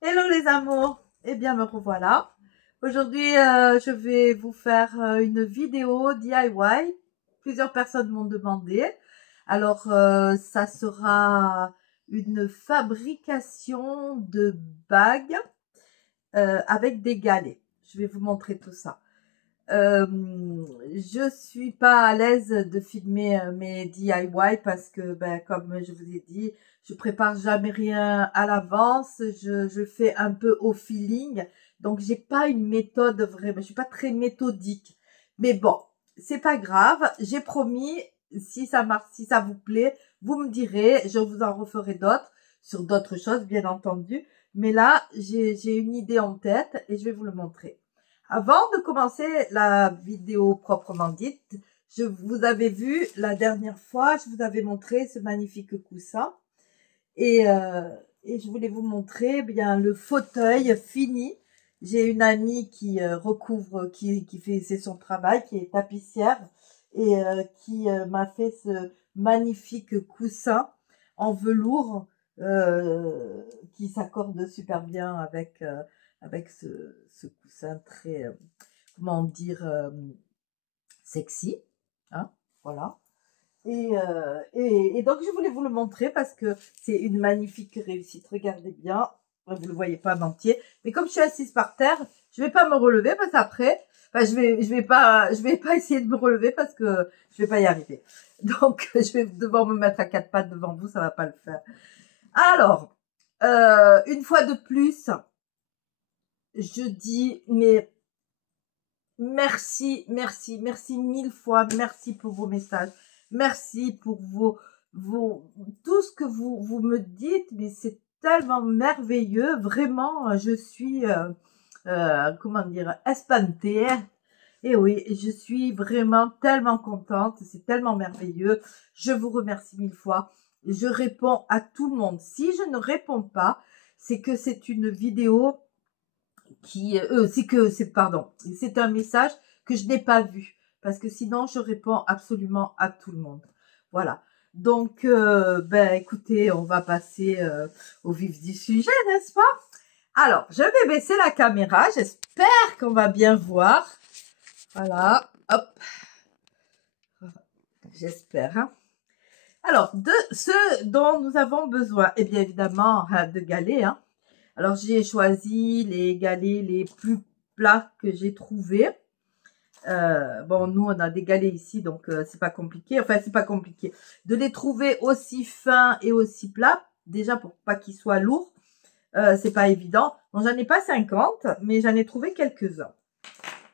Hello les amours, eh bien me revoilà. Aujourd'hui, je vais vous faire une vidéo DIY. Plusieurs personnes m'ont demandé. Alors, ça sera une fabrication de bagues avec des galets. Je vais vous montrer tout ça. Je suis pas à l'aise de filmer mes DIY parce que, ben, comme je vous ai dit, je prépare jamais rien à l'avance. Je fais un peu au feeling, donc j'ai pas une méthode vraiment. Je suis pas très méthodique, mais bon, c'est pas grave. J'ai promis, si ça marche, si ça vous plaît, vous me direz. Je vous en referai d'autres sur d'autres choses, bien entendu. Mais là, j'ai une idée en tête et je vais vous le montrer. Avant de commencer la vidéo proprement dite, je vous avais vu la dernière fois, je vous avais montré ce magnifique coussin et, euh, et je voulais vous montrer bien le fauteuil fini. J'ai une amie qui recouvre, qui fait, c'est son travail, qui est tapissière et qui m'a fait ce magnifique coussin en velours qui s'accorde super bien avec ce coussin très, comment dire, sexy, hein, voilà. Et donc, je voulais vous le montrer parce que c'est une magnifique réussite. Regardez bien, vous ne le voyez pas en entier. Mais comme je suis assise par terre, je ne vais pas me relever parce qu'après, enfin, je vais pas essayer de me relever parce que je vais pas y arriver. Donc, je vais devoir me mettre à quatre pattes devant vous, ça va pas le faire. Alors, une fois de plus, je dis, mais merci, merci, merci mille fois. Merci pour vos messages. Merci pour tout ce que vous me dites. Mais c'est tellement merveilleux. Vraiment, je suis, comment dire, espantée. Et oui, je suis vraiment tellement contente. C'est tellement merveilleux. Je vous remercie mille fois. Je réponds à tout le monde. Si je ne réponds pas, c'est que c'est une vidéo c'est un message que je n'ai pas vu parce que sinon je réponds absolument à tout le monde. Voilà. Donc, ben écoutez, on va passer au vif du sujet, n'est-ce pas? Alors, je vais baisser la caméra. J'espère qu'on va bien voir. Voilà. Hop. J'espère. Hein. Alors, de ce dont nous avons besoin, et bien évidemment, de galets. Hein. Alors, j'ai choisi les galets les plus plats que j'ai trouvés. Bon, nous, on a des galets ici, donc c'est pas compliqué. Enfin, c'est pas compliqué. De les trouver aussi fins et aussi plats, déjà pour pas qu'ils soient lourds, c'est pas évident. Donc, j'en ai pas 50, mais j'en ai trouvé quelques-uns.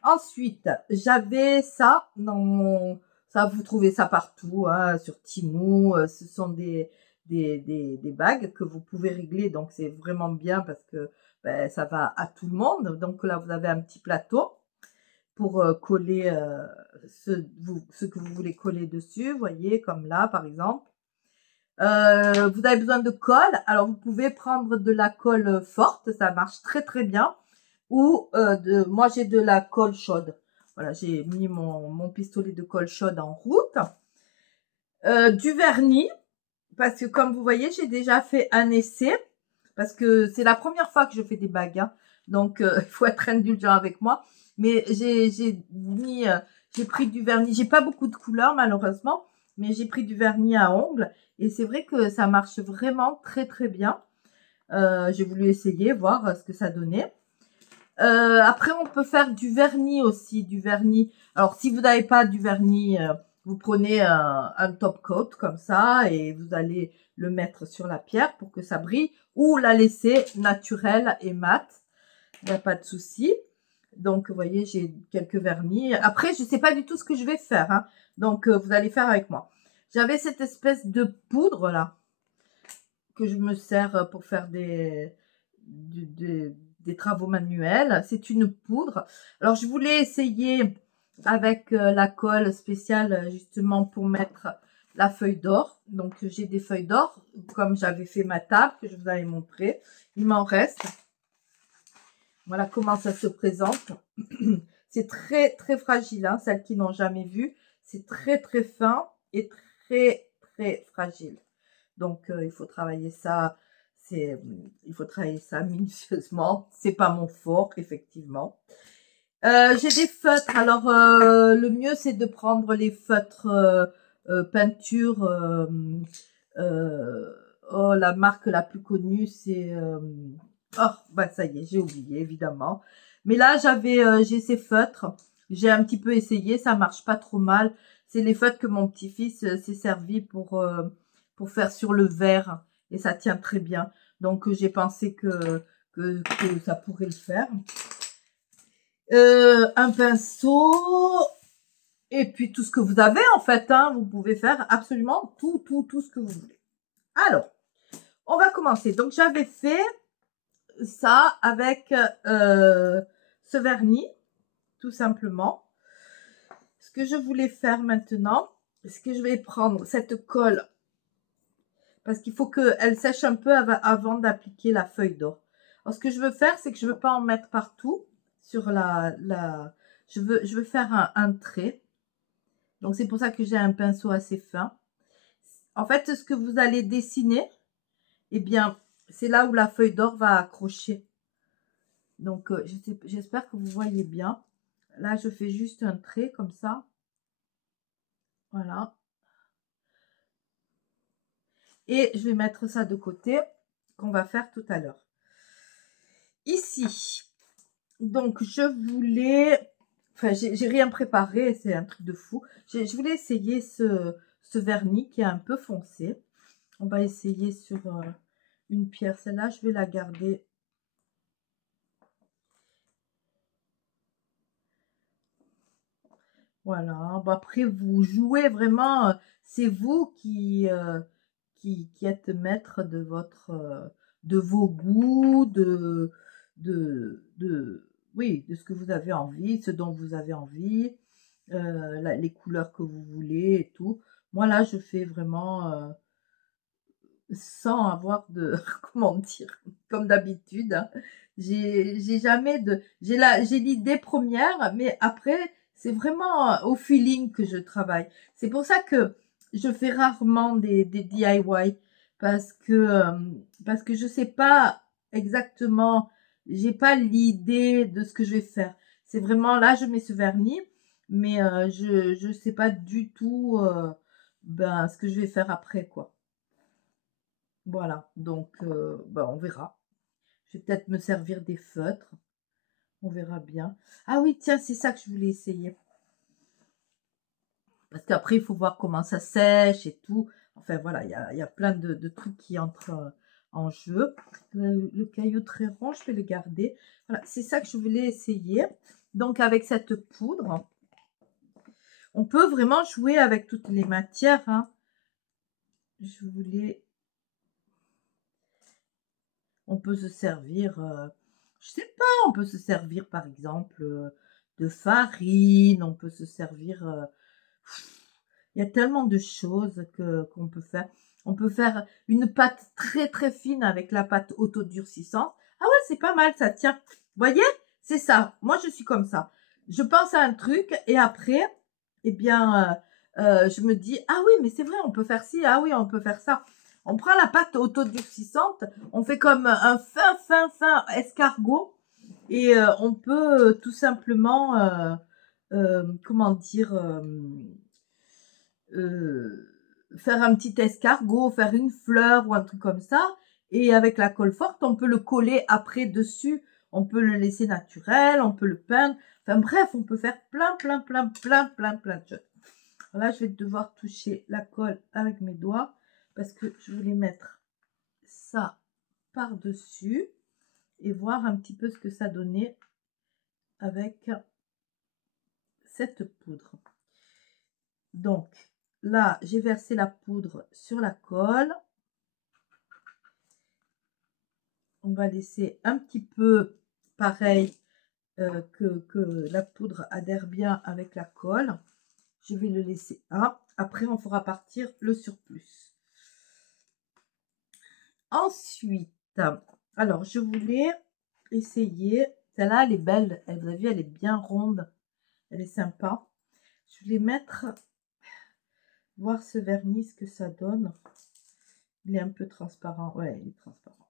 Ensuite, j'avais ça dans mon... Ça, vous trouvez ça partout, hein, sur Temu. Ce sont des bagues que vous pouvez régler. Donc, c'est vraiment bien parce que ben, ça va à tout le monde. Donc, là, vous avez un petit plateau pour coller ce que vous voulez coller dessus. Vous voyez, comme là, par exemple. Vous avez besoin de colle. Alors, vous pouvez prendre de la colle forte. Ça marche très, très bien. Ou moi, j'ai de la colle chaude. Voilà, j'ai mis mon pistolet de colle chaude en route. Du vernis. Parce que comme vous voyez, j'ai déjà fait un essai. Parce que c'est la première fois que je fais des bagues. Hein. Donc, il faut être indulgent avec moi. Mais j'ai pris du vernis. J'ai pas beaucoup de couleurs, malheureusement. Mais j'ai pris du vernis à ongles. Et c'est vrai que ça marche vraiment très, très bien. J'ai voulu essayer, voir ce que ça donnait. Après, on peut faire du vernis aussi, du vernis. Alors, si vous n'avez pas du vernis, vous prenez un top coat comme ça et vous allez le mettre sur la pierre pour que ça brille ou la laisser naturelle et mate. Il n'y a pas de souci. Donc, vous voyez, j'ai quelques vernis. Après, je ne sais pas du tout ce que je vais faire. Hein. Donc, vous allez faire avec moi. J'avais cette espèce de poudre là que je me sers pour faire des travaux manuels. C'est une poudre. Alors, je voulais essayer avec la colle spéciale justement pour mettre la feuille d'or. Donc, j'ai des feuilles d'or comme j'avais fait ma table que je vous avais montré. Il m'en reste. Voilà comment ça se présente. C'est très, très fragile, hein, celles qui n'ont jamais vu. C'est très, très fin et très, très fragile. Donc, il faut travailler ça. il faut travailler ça minutieusement. C'est pas mon fort, effectivement. J'ai des feutres. Alors, le mieux, c'est de prendre les feutres peinture. Oh, la marque la plus connue, c'est... oh, bah ça y est, j'ai oublié, évidemment. Mais là, j'ai ces feutres. J'ai un petit peu essayé, ça marche pas trop mal. C'est les feutres que mon petit-fils s'est servi pour faire sur le verre. Et ça tient très bien. Donc, j'ai pensé que ça pourrait le faire. Un pinceau. Et puis, tout ce que vous avez, en fait. Hein, vous pouvez faire absolument tout ce que vous voulez. Alors, on va commencer. Donc, j'avais fait ça avec ce vernis, tout simplement. Ce que je voulais faire maintenant, c'est que je vais prendre cette colle, parce qu'il faut qu'elle sèche un peu avant d'appliquer la feuille d'or. Alors, ce que je veux faire, c'est que je ne veux pas en mettre partout sur je veux faire un trait. Donc, c'est pour ça que j'ai un pinceau assez fin. En fait, ce que vous allez dessiner, eh bien, c'est là où la feuille d'or va accrocher. Donc, j'espère que vous voyez bien. Là, je fais juste un trait comme ça. Voilà. Et je vais mettre ça de côté, qu'on va faire tout à l'heure. Ici, donc, je voulais... Enfin, j'ai rien préparé, c'est un truc de fou. Je voulais essayer ce vernis qui est un peu foncé. On va essayer sur une pierre. Celle-là, je vais la garder. Voilà. Bon, après, vous jouez vraiment. C'est vous qui êtes maître de de vos goûts, oui, de ce que vous avez envie, ce dont vous avez envie, les couleurs que vous voulez et tout. Moi, là, je fais vraiment sans avoir de, comment dire, comme d'habitude. Hein. J'ai jamais de, j'ai l'idée première, mais après, c'est vraiment au feeling que je travaille. C'est pour ça que je fais rarement des DIY parce que je sais pas exactement, j'ai pas l'idée de ce que je vais faire. C'est vraiment là, je mets ce vernis, mais je sais pas du tout ben, ce que je vais faire après, quoi. Voilà, donc ben, on verra. Je vais peut-être me servir des feutres. On verra bien. Ah oui, tiens, c'est ça que je voulais essayer. Parce qu'après, il faut voir comment ça sèche et tout. Enfin, voilà, il y a plein de trucs qui entrent en jeu. Le caillou très rond, je vais le garder. Voilà, c'est ça que je voulais essayer. Donc, avec cette poudre, on peut vraiment jouer avec toutes les matières. Hein. Je voulais... On peut se servir, je sais pas, on peut se servir par exemple de farine, on peut se servir, il y a tellement de choses qu'on peut faire. On peut faire une pâte très très fine avec la pâte autodurcissante. Ah ouais, c'est pas mal, ça tient. Vous voyez, c'est ça. Moi, je suis comme ça. Je pense à un truc et après, eh bien, je me dis, ah oui, mais c'est vrai, on peut faire ci, ah oui, on peut faire ça. On prend la pâte autodurcissante, on fait comme un fin escargot et on peut tout simplement, comment dire, faire un petit escargot, faire une fleur ou un truc comme ça. Et avec la colle forte, on peut le coller après dessus. On peut le laisser naturel, on peut le peindre. Enfin bref, on peut faire plein de choses. Là, je vais devoir toucher la colle avec mes doigts parce que je voulais mettre ça par-dessus et voir un petit peu ce que ça donnait avec cette poudre. Donc, là, j'ai versé la poudre sur la colle. On va laisser un petit peu pareil que la poudre adhère bien avec la colle. Je vais le laisser là. Après, on fera partir le surplus. Ensuite, alors, je voulais essayer. Celle-là, elle est belle. Vous avez vu, elle est bien ronde. Elle est sympa. Je vais mettre, voir ce vernis, ce que ça donne. Il est un peu transparent. Ouais, il est transparent.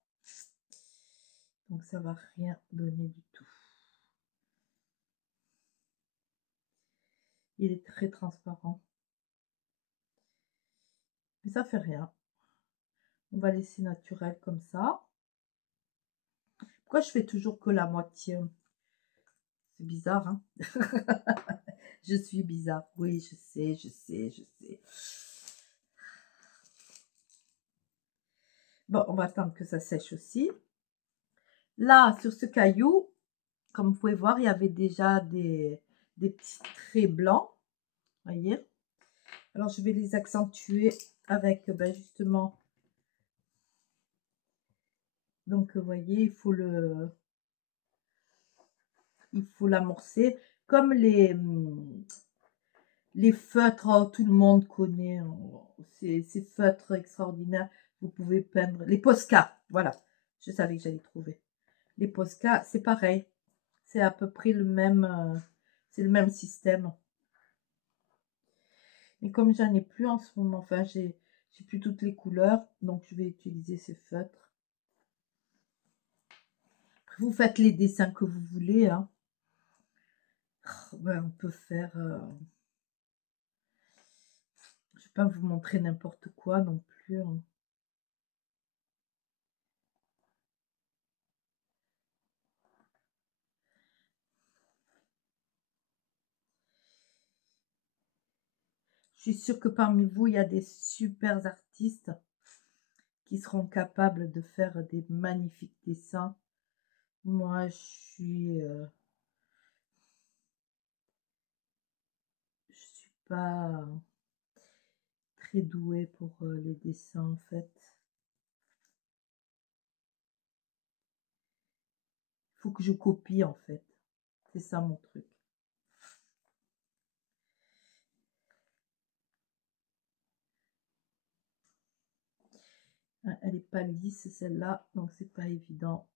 Donc ça va rien donner du tout. Il est très transparent. Mais ça fait rien. On va laisser naturel comme ça. Pourquoi je fais toujours que la moitié? C'est bizarre, hein? Je suis bizarre. Oui, je sais, je sais, je sais. Bon, on va attendre que ça sèche aussi. Là, sur ce caillou, comme vous pouvez voir, il y avait déjà des petits traits blancs. Voyez? Alors, je vais les accentuer avec, ben, justement. Donc, vous voyez, il faut l'amorcer. Comme les feutres, oh, tout le monde connaît, oh, ces feutres extraordinaires. Vous pouvez peindre les Posca. Voilà, je savais que j'allais trouver. Les Posca, c'est pareil. C'est à peu près le même, c'est le même système. Mais comme j'en ai plus en ce moment, enfin, j'ai plus toutes les couleurs, donc je vais utiliser ces feutres. Vous faites les dessins que vous voulez, hein. Ben, on peut faire... je vais pas vous montrer n'importe quoi non plus, hein. Je suis sûre que parmi vous, il y a des super artistes qui seront capables de faire des magnifiques dessins. Moi, je suis pas très douée pour les dessins, en fait. Il faut que je copie, en fait. C'est ça mon truc. Elle n'est pas lisse, celle-là, donc c'est pas évident.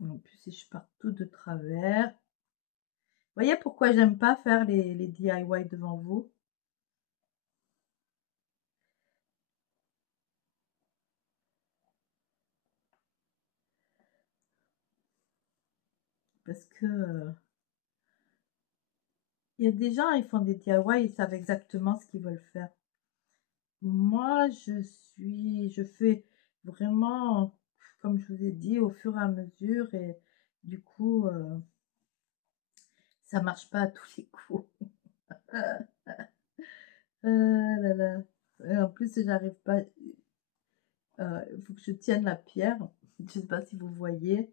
En plus, si je pars tout de travers. Vous voyez pourquoi j'aime pas faire les DIY devant vous? Parce que il y a des gens, ils font des DIY, ils savent exactement ce qu'ils veulent faire. Moi, je fais vraiment, comme je vous ai dit, au fur et à mesure, et du coup, ça marche pas à tous les coups. Là là. Et en plus, j'arrive pas. Il faut que je tienne la pierre. Je sais pas si vous voyez.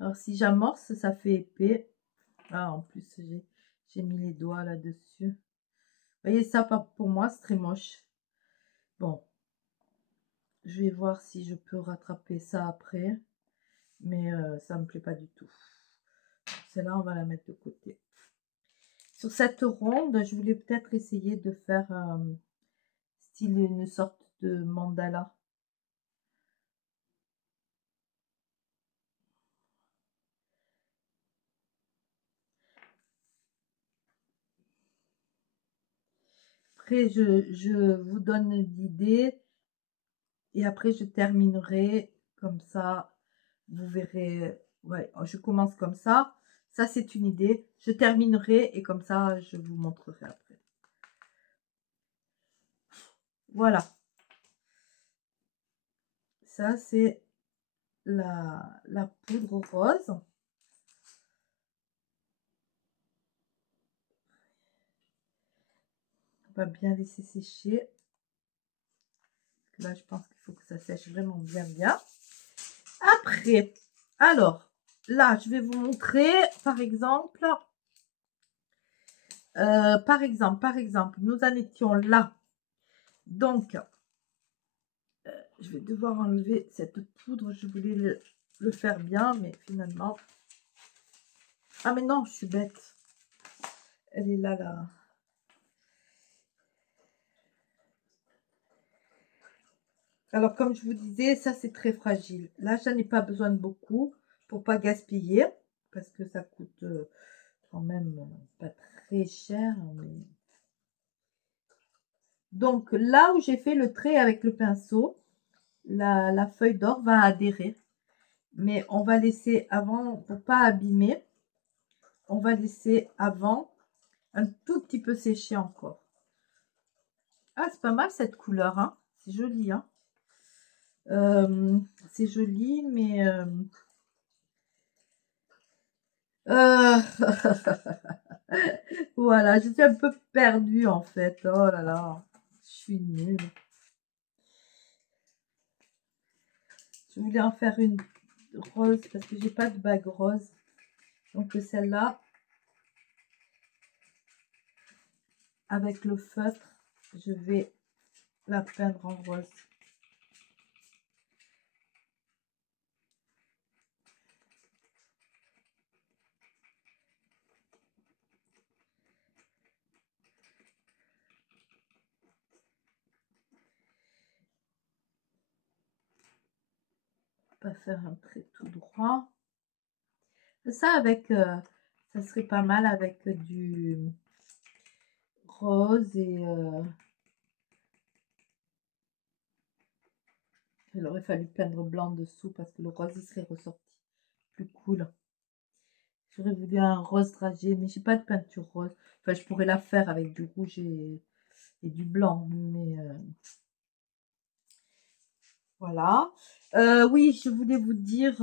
Alors, si j'amorce, ça fait épais. Ah, en plus, j'ai mis les doigts là-dessus. Vous voyez, ça, pour moi, c'est très moche. Bon, je vais voir si je peux rattraper ça après. Mais ça me plaît pas du tout. Celle-là, on va la mettre de côté. Sur cette ronde, je voulais peut-être essayer de faire style une sorte de mandala. Après, je vous donne l'idée et après, je terminerai comme ça. Vous verrez. Ouais, je commence comme ça. Ça, c'est une idée. Je terminerai et comme ça, je vous montrerai après. Voilà. Ça, c'est la poudre rose. On va bien laisser sécher. Là, je pense qu'il faut que ça sèche vraiment bien, bien. Après, alors, là, je vais vous montrer, par exemple, nous en étions là. Donc, je vais devoir enlever cette poudre. Je voulais le faire bien, mais finalement... Ah, mais non, je suis bête. Elle est là, là. Alors, comme je vous disais, ça, c'est très fragile. Là, j'en ai pas besoin de beaucoup pour pas gaspiller, parce que ça coûte quand même pas très cher. Mais... Donc là où j'ai fait le trait avec le pinceau, la feuille d'or va adhérer. Mais on va laisser avant, pour pas abîmer, on va laisser avant un tout petit peu sécher encore. Ah, c'est pas mal cette couleur, hein. C'est joli, hein. C'est joli, mais... voilà, je suis un peu perdue en fait. Oh là là, je suis nulle. Je voulais en faire une rose parce que j'ai pas de bague rose. Donc celle-là, avec le feutre, je vais la peindre en rose. On va faire un trait tout droit. Ça avec, ça serait pas mal avec du rose et il aurait fallu peindre blanc dessous parce que le rose il serait ressorti plus cool. J'aurais voulu un rose dragé, mais j'ai pas de peinture rose. Enfin, je pourrais la faire avec du rouge et du blanc, mais voilà. Oui, je voulais vous dire,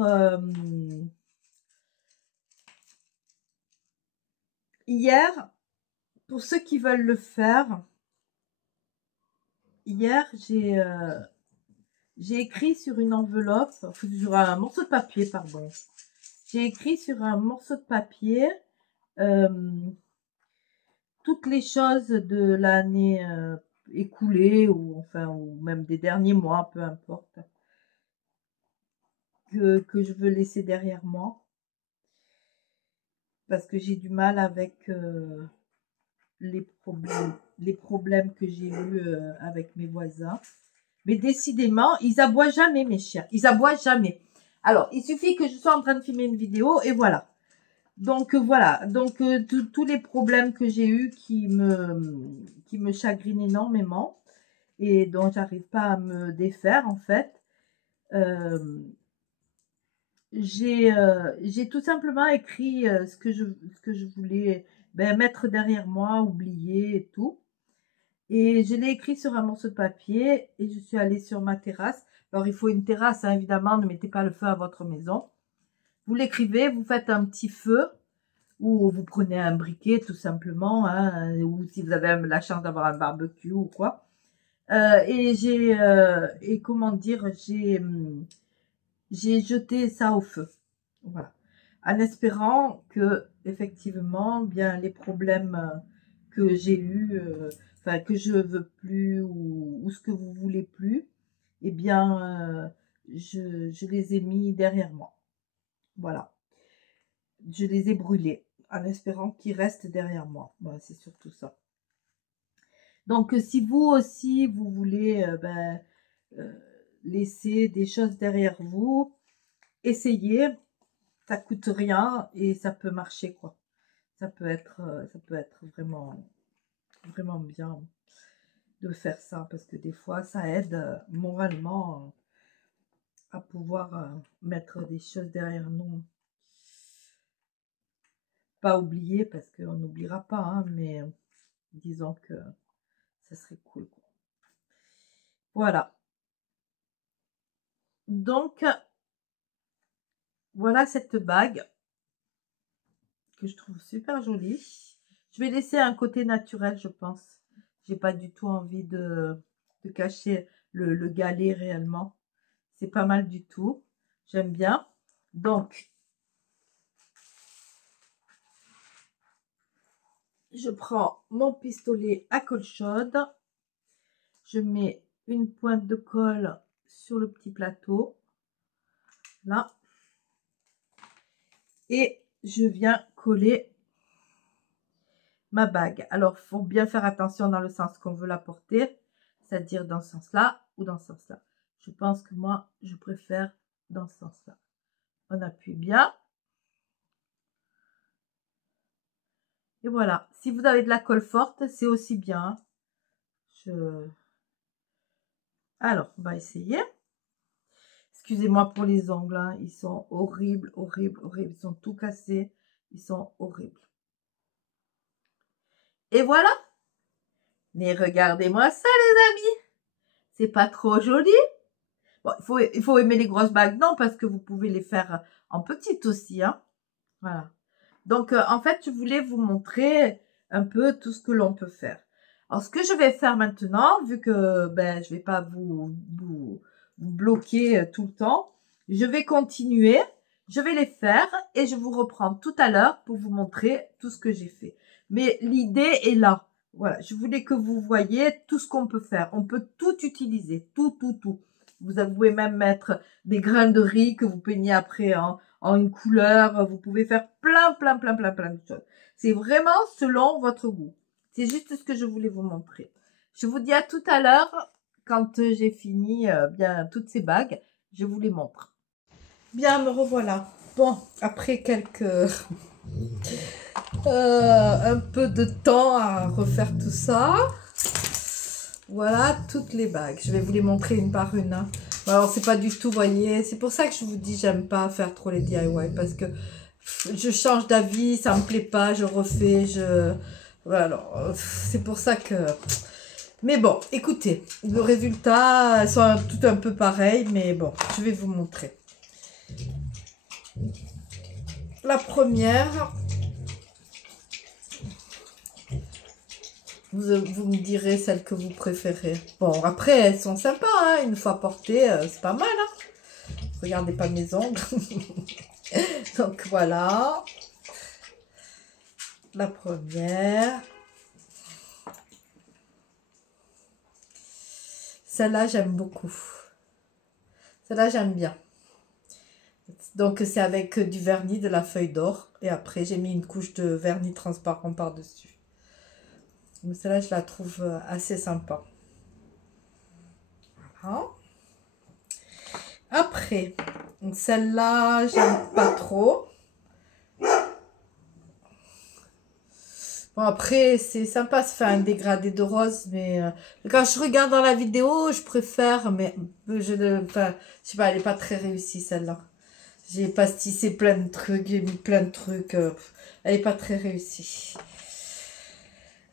hier, pour ceux qui veulent le faire, hier, j'ai écrit sur une enveloppe, sur un morceau de papier, pardon. J'ai écrit sur un morceau de papier toutes les choses de l'année écoulée, ou enfin, ou même des derniers mois, peu importe, que je veux laisser derrière moi. Parce que j'ai du mal avec les problèmes que j'ai eus avec mes voisins. Mais décidément, ils aboient jamais, mes chiens. Ils aboient jamais. Alors, il suffit que je sois en train de filmer une vidéo et voilà. Donc, voilà. Donc, tous les problèmes que j'ai eus qui me chagrinent énormément et dont j'arrive pas à me défaire, en fait, j'ai tout simplement écrit ce que je voulais mettre derrière moi, oublier et tout. Et je l'ai écrit sur un morceau de papier et je suis allée sur ma terrasse. Alors, il faut une terrasse, hein, évidemment, ne mettez pas le feu à votre maison. Vous l'écrivez, vous faites un petit feu ou vous prenez un briquet tout simplement, hein, ou si vous avez la chance d'avoir un barbecue ou quoi. Et comment dire, j'ai jeté ça au feu. Voilà. En espérant que, effectivement, bien les problèmes que j'ai eus, enfin, que je veux plus ou ce que vous voulez plus, eh bien, je les ai mis derrière moi. Voilà. Je les ai brûlés en espérant qu'ils restent derrière moi. Voilà, c'est surtout ça. Donc, si vous aussi, vous voulez laisser des choses derrière vous, essayez. Ça coûte rien et ça peut marcher, quoi. Ça peut être vraiment, vraiment bien de faire ça parce que des fois, ça aide moralement à pouvoir mettre des choses derrière nous. Pas oublier parce qu'on n'oubliera pas, hein, mais disons que ça serait cool, quoi. Voilà. Donc, voilà cette bague que je trouve super jolie. Je vais laisser un côté naturel, je pense. J'ai pas du tout envie de cacher le galet réellement. C'est pas mal du tout. J'aime bien. Donc, je prends mon pistolet à colle chaude. Je mets une pointe de colle sur le petit plateau. Là. Et je viens coller ma bague. Alors, il faut bien faire attention dans le sens qu'on veut la porter, c'est-à-dire dans ce sens-là ou dans ce sens-là. Je pense que moi, je préfère dans ce sens-là. On appuie bien. Et voilà. Si vous avez de la colle forte, c'est aussi bien. Alors, on va essayer. Excusez-moi pour les ongles, hein. Ils sont horribles, horribles, horribles. Ils sont tout cassés. Ils sont horribles. Et voilà. Mais regardez-moi ça, les amis. C'est pas trop joli. Bon, il faut aimer les grosses bagues, non, parce que vous pouvez les faire en petites aussi, hein. Voilà. Donc, en fait, je voulais vous montrer un peu tout ce que l'on peut faire. Alors, ce que je vais faire maintenant, vu que ben, je ne vais pas vous bloquer tout le temps, je vais continuer, je vais les faire et je vous reprends tout à l'heure pour vous montrer tout ce que j'ai fait. Mais l'idée est là. Voilà, je voulais que vous voyiez tout ce qu'on peut faire. On peut tout utiliser, tout, tout, tout. Vous pouvez même mettre des grains de riz que vous peignez après en une couleur. Vous pouvez faire plein de choses. C'est vraiment selon votre goût. C'est juste ce que je voulais vous montrer. Je vous dis à tout à l'heure quand j'ai fini bien toutes ces bagues. Je vous les montre. Bien, me revoilà. Bon, après quelques... un peu de temps à refaire tout ça. Voilà toutes les bagues. Je vais vous les montrer une par une. Hein. Alors, c'est pas du tout, vous voyez. C'est pour ça que je vous dis, j'aime pas faire trop les DIY. Parce que je change d'avis, ça me plaît pas, je refais, Voilà, alors, c'est pour ça que... Mais bon, écoutez, le résultat, elles sont toutes un peu pareilles, mais bon, je vais vous montrer. La première... Vous me direz celle que vous préférez. Bon, après, elles sont sympas, hein. Une fois portées, c'est pas mal, hein. Regardez pas mes ongles. Donc, voilà. La première. Celle-là, j'aime beaucoup. Celle-là, j'aime bien. Donc, c'est avec du vernis, de la feuille d'or. Et après, j'ai mis une couche de vernis transparent par-dessus. Mais celle-là, je la trouve assez sympa. Voilà. Après, celle-là, j'aime pas trop. Bon, après, c'est sympa, ça fait un dégradé de rose, mais quand je regarde dans la vidéo, je préfère, mais je ne sais pas, elle n'est pas très réussie, celle-là. J'ai pastissé plein de trucs, j'ai mis plein de trucs, elle n'est pas très réussie.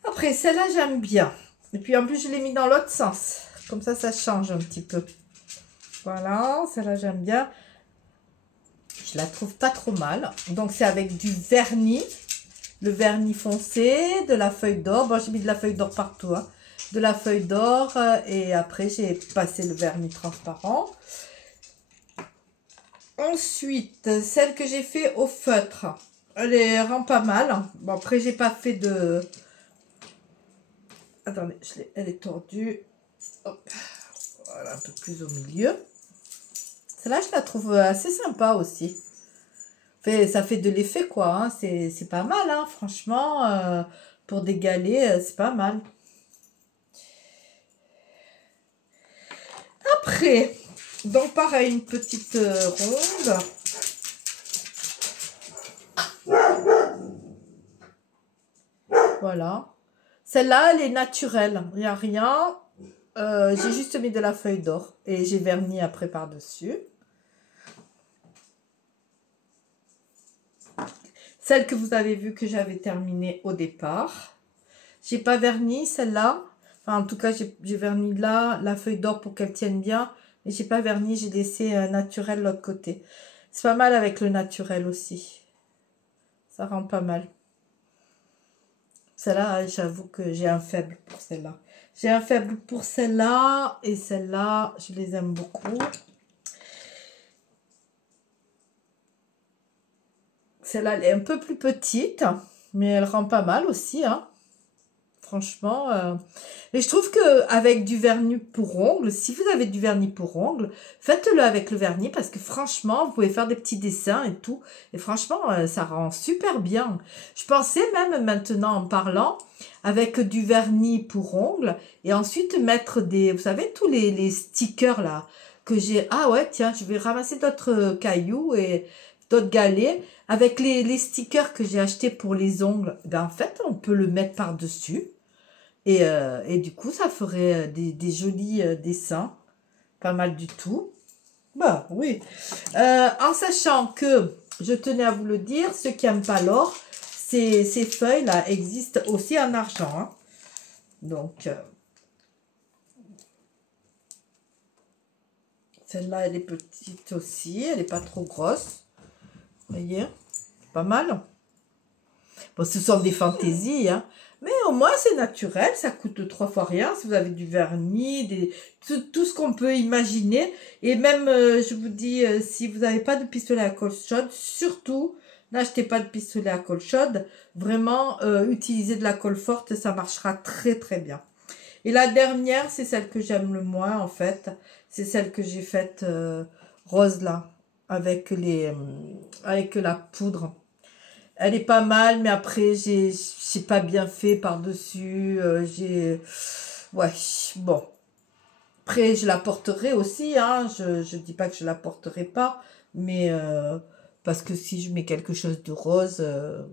Après, celle-là, j'aime bien. Et puis, en plus, je l'ai mis dans l'autre sens. Comme ça change un petit peu. Voilà, celle-là, j'aime bien. Je la trouve pas trop mal. Donc, c'est avec du vernis. Le vernis foncé, de la feuille d'or. Bon, j'ai mis de la feuille d'or partout. Hein. De la feuille d'or. Et après, j'ai passé le vernis transparent. Ensuite, celle que j'ai fait au feutre. Elle rend pas mal. Bon, après, j'ai pas fait de... Attendez, elle est tordue. Hop. Voilà, un peu plus au milieu. Celle-là, je la trouve assez sympa aussi. Ça fait de l'effet, quoi. Hein. C'est pas mal, hein, franchement. Pour des galets, c'est pas mal. Après, donc pareil, une petite ronde. Voilà. Celle-là, elle est naturelle. Il n'y a rien. J'ai juste mis de la feuille d'or. Et j'ai verni après par-dessus. Celle que vous avez vue que j'avais terminée au départ. J'ai pas verni celle-là. Enfin, en tout cas, j'ai verni là, la feuille d'or pour qu'elle tienne bien. Mais j'ai pas verni, j'ai laissé naturel de l'autre côté. C'est pas mal avec le naturel aussi. Ça rend pas mal. Celle-là, j'avoue que j'ai un faible pour celle-là. J'ai un faible pour celle-là. Et celle-là, je les aime beaucoup. Celle-là, elle est un peu plus petite. Mais elle rend pas mal aussi, hein. Franchement, et je trouve qu'avec du vernis pour ongles, si vous avez du vernis pour ongles, faites-le avec le vernis parce que franchement, vous pouvez faire des petits dessins et tout. Et franchement, ça rend super bien. Je pensais même maintenant en parlant, avec du vernis pour ongles et ensuite mettre des, vous savez, tous les stickers là que j'ai. Ah ouais, tiens, je vais ramasser d'autres cailloux et d'autres galets. Avec les stickers que j'ai achetés pour les ongles, ben en fait, on peut le mettre par-dessus. Et du coup, ça ferait des jolis dessins. Pas mal du tout. Bah oui. En sachant que, je tenais à vous le dire, ceux qui n'aiment pas l'or, ces feuilles-là existent aussi en argent. Hein. Donc, celle-là, elle est petite aussi. Elle n'est pas trop grosse. Vous voyez, pas mal. Bon, ce sont des fantaisies, hein. Mais au moins, c'est naturel. Ça coûte 3 fois rien. Si vous avez du vernis, tout ce qu'on peut imaginer. Et même, je vous dis, si vous n'avez pas de pistolet à colle chaude, surtout, n'achetez pas de pistolet à colle chaude. Vraiment, utilisez de la colle forte. Ça marchera très, très bien. Et la dernière, c'est celle que j'aime le moins, en fait. C'est celle que j'ai faite rose, là. Avec la poudre. Elle est pas mal, mais après, j'ai pas bien fait par-dessus. Ouais, bon. Après, je la porterai aussi, hein. Je dis pas que je la porterai pas, mais parce que si je mets quelque chose de rose,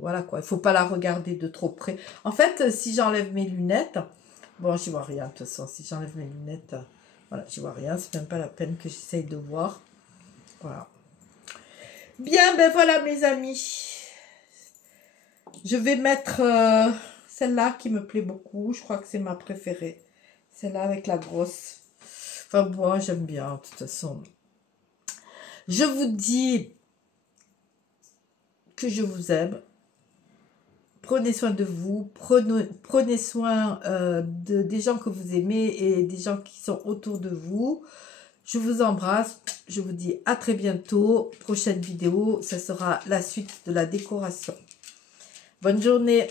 voilà quoi. Il faut pas la regarder de trop près. En fait, si j'enlève mes lunettes, bon, j'y vois rien de toute façon. Si j'enlève mes lunettes, voilà, j'y vois rien. C'est même pas la peine que j'essaye de voir. Voilà. Bien, ben voilà mes amis. Je vais mettre celle-là qui me plaît beaucoup. Je crois que c'est ma préférée. Celle-là avec la grosse. Enfin, moi, j'aime bien, de toute façon. Je vous dis que je vous aime. Prenez soin de vous. Prenez soin des gens que vous aimez et des gens qui sont autour de vous. Je vous embrasse. Je vous dis à très bientôt. Prochaine vidéo, ça sera la suite de la décoration. Bonne journée.